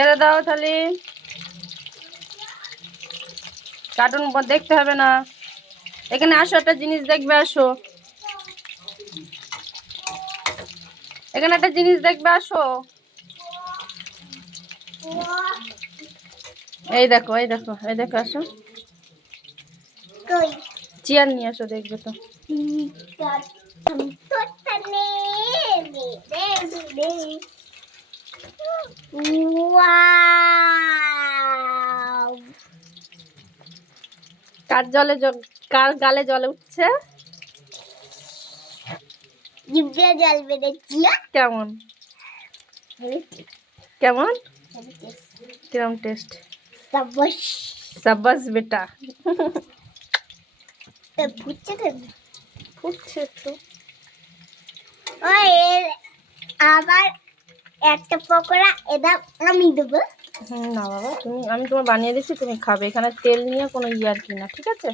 ছেড়ে দাও তাহলে, কার্টুন দেখতে হবে না। এখানে আসো, একটা জিনিস দেখবে, আসো এখানে একটা জিনিস দেখবে, আসো। এই দেখো, এই দেখো, এই দেখো, আসো। চেয়ার নিয়ে আসো, দেখবে তো। কার জলে কার গালে জলে উঠছে? জল বেড়েছিল। কেমন কেমন কিরম টেস্ট? সাবাস সাবাস বেটা। ফুটছে ফুটছে তো। আবার একটা পকোড়া এটা আমি দেবো। না বাবা, আমি তোমার বানিয়ে দিচ্ছি, তুমি খাবে। এখানে তেল নিয়ে কোনো ইয়ার কি না, ঠিক আছে?